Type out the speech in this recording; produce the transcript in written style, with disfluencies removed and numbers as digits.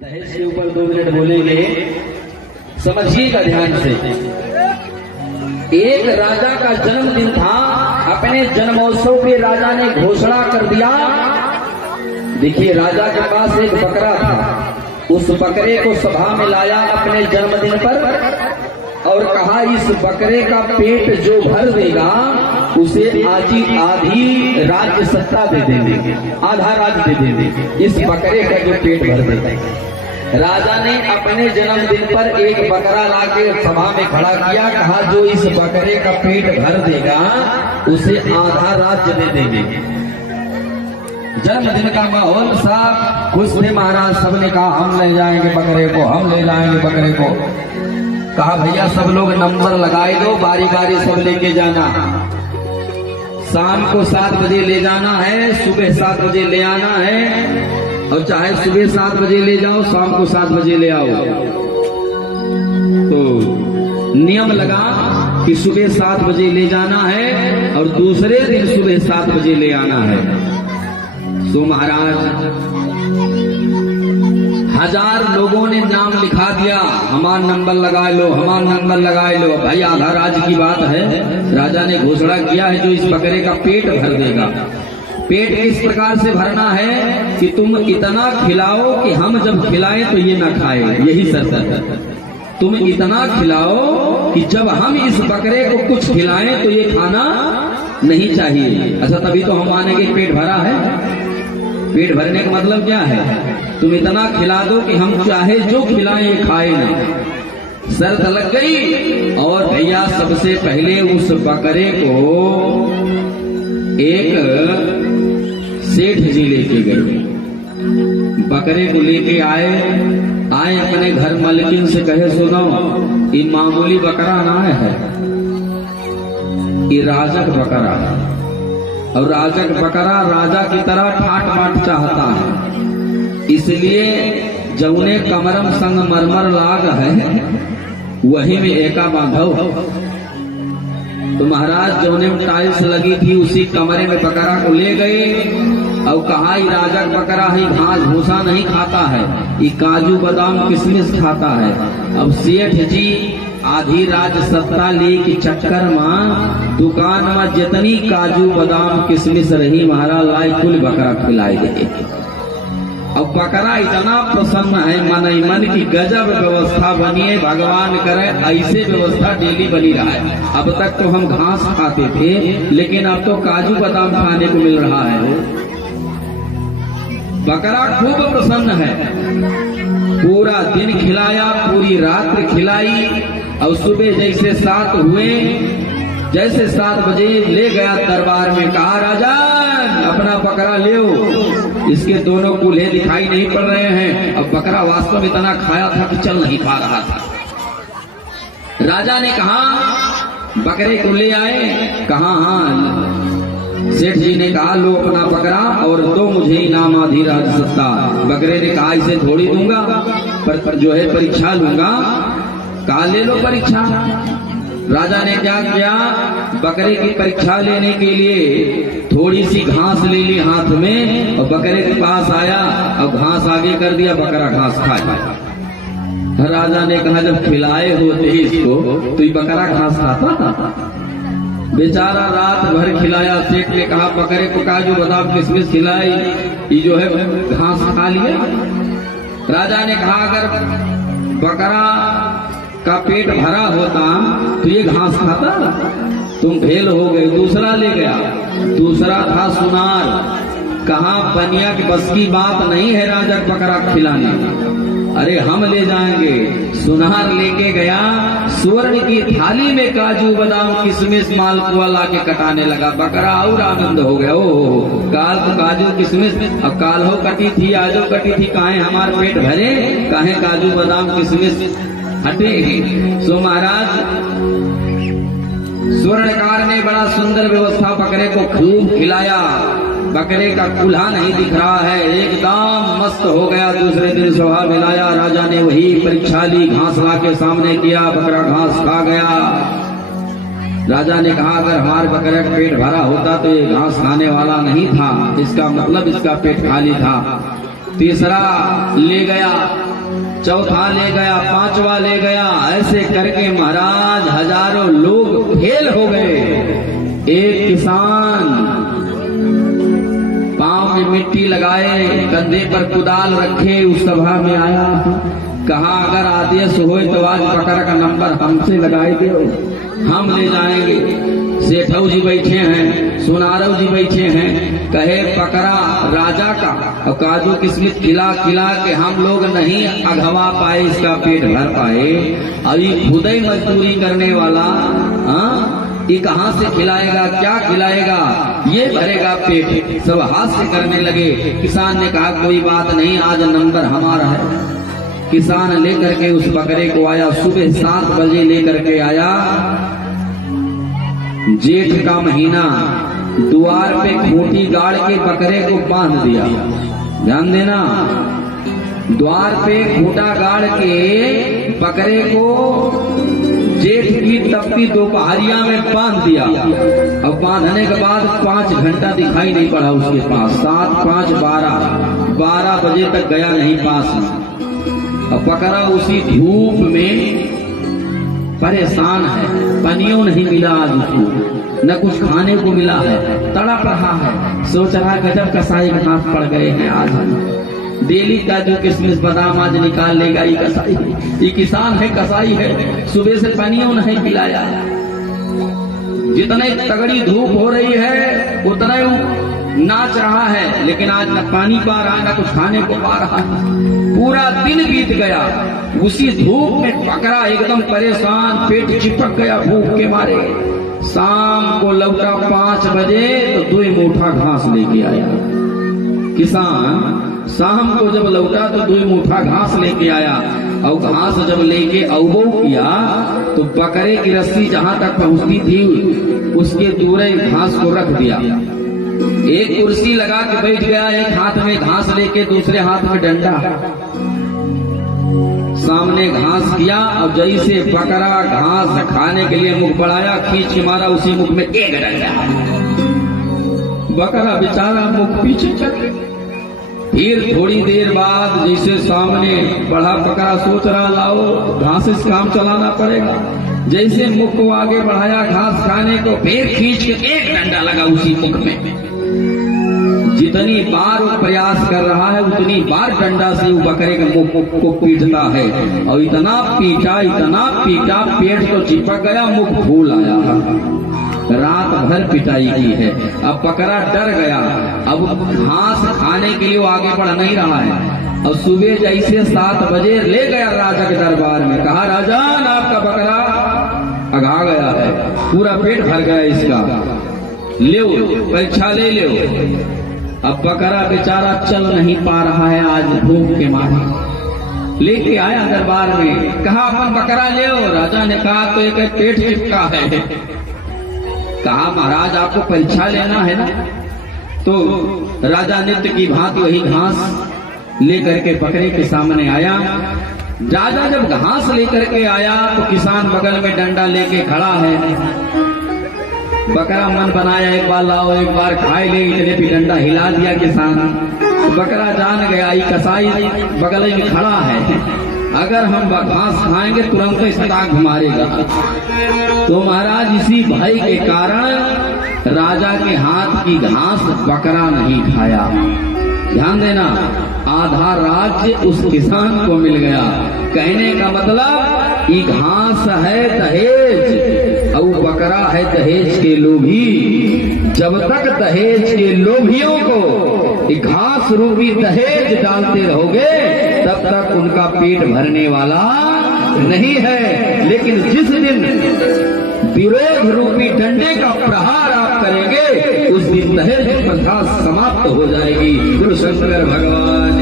दहेज के ऊपर 2 मिनट बोलेंगे, समझिएगा ध्यान से। एक राजा का जन्मदिन था, अपने जन्मोत्सव पे राजा ने घोषणा कर दिया। देखिए, राजा के पास एक बकरा था, उस बकरे को सभा में लाया अपने जन्मदिन पर और कहा, इस बकरे का पेट जो भर देगा उसे आधी राज्य सत्ता दे देंगे, आधा राज्य दे देंगे, इस बकरे का जो पेट भर देगा। राजा ने अपने जन्मदिन पर एक बकरा लाके सभा में खड़ा किया, कहा जो इस बकरे का पेट भर देगा उसे आधा राज्य दे देंगे। जन्मदिन का माहौल साहब खुश थे महाराज, सबने कहा हम ले जाएंगे बकरे को, हम ले जाएंगे बकरे को। कहा भैया सब लोग नंबर लगाए दो, बारी बारी सब लेके जाना, शाम को 7 बजे ले जाना है, सुबह 7 बजे ले आना है, और चाहे सुबह 7 बजे ले जाओ, शाम को 7 बजे ले आओ। तो नियम लगा कि सुबह 7 बजे ले जाना है और दूसरे दिन सुबह 7 बजे ले आना है। तो महाराज 1000 लोगों ने नाम लिखा दिया, हमारा नंबर लगा लो, हमारा नंबर लगा लो। भाई आधा राज्य की बात है, राजा ने घोषणा किया है जो इस बकरे का पेट भर देगा। पेट इस प्रकार से भरना है कि तुम इतना खिलाओ कि हम जब खिलाएं तो ये ना खाए, यही शर्त है। तुम इतना खिलाओ कि जब हम इस बकरे को कुछ खिलाएं तो ये खाना नहीं चाहिए। अच्छा, तभी तो हम मानेंगे पेट भरा है। पेट भरने का मतलब क्या है? तुम इतना खिला दो कि हम चाहे जो खिलाएं ये खाए ना। शर्त लग गई और भैया सबसे पहले उस बकरे को एक सेठ जी लेके गए, बकरे को लेके आए अपने घर मालकिन से कहे, सुनो ये मामूली बकरा ना है, ये राजक बकरा है, और राजक बकरा राजा की तरह ठाट बाट चाहता है, इसलिए जौने कमरम संग मरमर लाग है वही में एका बांधव। तो महाराज जौने में टाइल्स लगी थी उसी कमरे में बकरा को ले गए और कहा, ये राजक बकरा है, घास भूसा नहीं खाता है, ये काजू बादाम किशमिश खाता है। अब सेठ जी आधी राज सत्ता ले के चक्कर में दुकान में जितनी काजू बादाम किशमिश रही महाराज लाई कुल बकरा खिलाई गए। अब बकरा इतना प्रसन्न है मन ही मन की गजब व्यवस्था बनी है, भगवान करे ऐसे व्यवस्था डेली बनी रहा है। अब तक तो हम घास खाते थे, लेकिन अब तो काजू बादाम खाने को मिल रहा है। बकरा खूब प्रसन्न है, पूरा दिन खिलाया, पूरी रात खिलाई, और सुबह जैसे 7 हुए, जैसे 7 बजे ले गया दरबार में, कहा राजा अपना बकरा ले, इसके दोनों कूल्हे दिखाई नहीं पड़ रहे हैं। अब बकरा वास्तव में इतना खाया था कि चल नहीं पा रहा था। राजा ने कहा बकरे को ले आए, कहा हाँ। सेठ जी ने कहा लो अपना बकरा और दो मुझे इनाम आधी राज सत्ता। बकरे ने कहा इसे थोड़ी दूंगा, पर जो है परीक्षा लूंगा। कहा ले लो परीक्षा। राजा ने क्या किया, बकरे की परीक्षा लेने के लिए थोड़ी सी घास ले ली हाथ में और बकरे के पास आया और घास आगे कर दिया, बकरा घास खाया। राजा ने कहा जब खिलाए होते इसको तो ये बकरा घास खाता था, बेचारा रात भर खिलाया। सेठ ने कहा बकरे को काजू बादाम किशमिश खिलाई, ये जो है घास खा लिया। राजा ने कहा अगर बकरा का पेट भरा होता तो ये घास खाता, तुम फेल हो गए। दूसरा ले गया, दूसरा था सुनार। कहा बनिया की बस की बात नहीं है राजा बकरा खिलाने, अरे हम ले जाएंगे। सुनार लेके गया, स्वर्ण की थाली में काजू बादाम किशमिश मालपुआ लाके कटाने लगा। बकरा और आनंद हो गया, ओ काल तो काजू किशमिश, अब काल हो कटी थी आजो कटी थी, काहे हमारे पेट भरे, काहे काजू बादाम किशमिश हटेगी। सो महाराज स्वर्णकार ने बड़ा सुंदर व्यवस्था, बकरे को खूब खिलाया। बकरे का कूल्हा नहीं दिख रहा है, एकदम मस्त हो गया। दूसरे दिन सभा मिलाया, राजा ने वही परीक्षा ली, घास ला के सामने किया, बकरा घास खा गया। राजा ने कहा अगर हमारे बकरे का पेट भरा होता तो ये घास खाने वाला नहीं था, इसका मतलब इसका पेट खाली था। तीसरा ले गया, चौथा ले गया, पांचवा ले गया, ऐसे करके महाराज हजारों लोग फेल हो गए। एक किसान पांव में मिट्टी लगाए, कंधे पर कुदाल रखे, उस सभा में आया, कहा अगर आदेश हो तो आज बकरा का नंबर हमसे लगाए दो, हम ले जाएंगे। सेठऊ जी बैठे हैं, सुनारव जी बैठे हैं, कहे बकरा राजा का और काजू किस्मिस खिला खिला के हम लोग नहीं अघवा पाए, इसका पेट भर पाए, और ये खुद ही मजदूरी करने वाला, ये कहाँ से खिलाएगा, क्या खिलाएगा, ये भरेगा पेट। सब हाथ से करने लगे। किसान ने कहा कोई बात नहीं, आज नंबर हमारा है। किसान लेकर के उस बकरे को आया, सुबह 7 बजे लेकर के आया। जेठ का महीना, द्वार पे खूंटी गाड़ के बकरे को बांध दिया। ध्यान देना, द्वार पे खूंटा गाड़ के बकरे को जेठ की तपती दोपहरिया में बांध दिया। और बांधने के बाद 5 घंटा दिखाई नहीं पड़ा उसके पास। 7, 5, 12 बजे तक गया नहीं पास में। और बकरा उसी धूप में परेशान है, पानियों नहीं मिला आज उसको, न कुछ खाने को मिला है, तड़प रहा है। सोच रहा गजब कसाई के हाथ पड़ गए हैं आज, डेली का जो किशमिश बादाम आज निकाल लेगा ये कसाई, ये किसान है, कसाई है। सुबह से पानियों नहीं पिलाया। जितने तगड़ी धूप हो रही है उतना नाच रहा है, लेकिन आज न पानी पा रहा है, न कुछ खाने को पा रहा है। पूरा दिन बीत गया उसी धूप में। बकरा एकदम परेशान, पेट चिपक गया भूख के मारे। शाम को लौटा 5 बजे तो 2 मुठा घास लेके आया। किसान शाम को जब लौटा तो 2 मुठा घास लेके आया। और घास जब लेके अवबो किया तो बकरे की रस्सी जहां तक पहुंचती थी उसके दूर घास को रख दिया। एक कुर्सी लगा के बैठ गया, एक हाथ में घास लेके दूसरे हाथ में डंडा। सामने घास किया और जैसे बकरा घास खाने के लिए मुख बढ़ाया, खींच के मारा उसी मुख में एक डंडा। बकरा बेचारा मुख पीछे चल। फिर थोड़ी देर बाद जैसे सामने बढ़ा बकरा, सोच रहा लाओ घास से काम चलाना पड़ेगा। जैसे मुख को आगे बढ़ाया घास खाने को, फिर खींच के एक डंडा लगा उसी मुख में। जितनी बार वो प्रयास कर रहा है उतनी बार डंडा से वो बकरे के मुख को पीटता है। और इतना पीटा, पेट तो चिपक गया, मुख फूल आया। रात भर पिटाई की है। अब बकरा डर गया, अब घास खाने के लिए वो आगे बढ़ नहीं रहा है। और सुबह जैसे 7 बजे ले गया राजा के दरबार में, कहा राजन आपका बकरा अघा गया है, पूरा पेट भर गया इसका, ले परीक्षा ले लो। अब बकरा बेचारा चल नहीं पा रहा है आज भूख के मारे। लेके आया दरबार में, कहा अपन बकरा ले। राजा ने कहा तो एक पेट चिपका है। कहा महाराज आपको परीक्षा लेना है ना। तो राजा नित्य की भांति वही घास लेकर के बकरे के सामने आया। राजा जब घास लेकर के आया तो किसान बगल में डंडा लेके खड़ा है। बकरा मन बनाया एक बार लाओ, एक बार खाए ले, इतने भी डंडा हिला दिया किसान। तो बकरा जान गया ये कसाई बगल में खड़ा है, अगर हम घास खाएंगे तुरंत इस ताक मारेगा। तो महाराज इसी भय के कारण राजा के हाथ की घास बकरा नहीं खाया। ध्यान देना, आधा राज्य उस किसान को मिल गया। कहने का मतलब ये घास है दहेज और बकरा है दहेज के लोभी। जब तक दहेज के लोभियों को घास रूपी दहेज डालते रहोगे तब तक उनका पेट भरने वाला नहीं है। लेकिन जिस दिन विरोध रूपी डंडे का प्रहार आप करेंगे उस दिन दहेज प्रथा समाप्त हो जाएगी। गुरु शंकर भगवान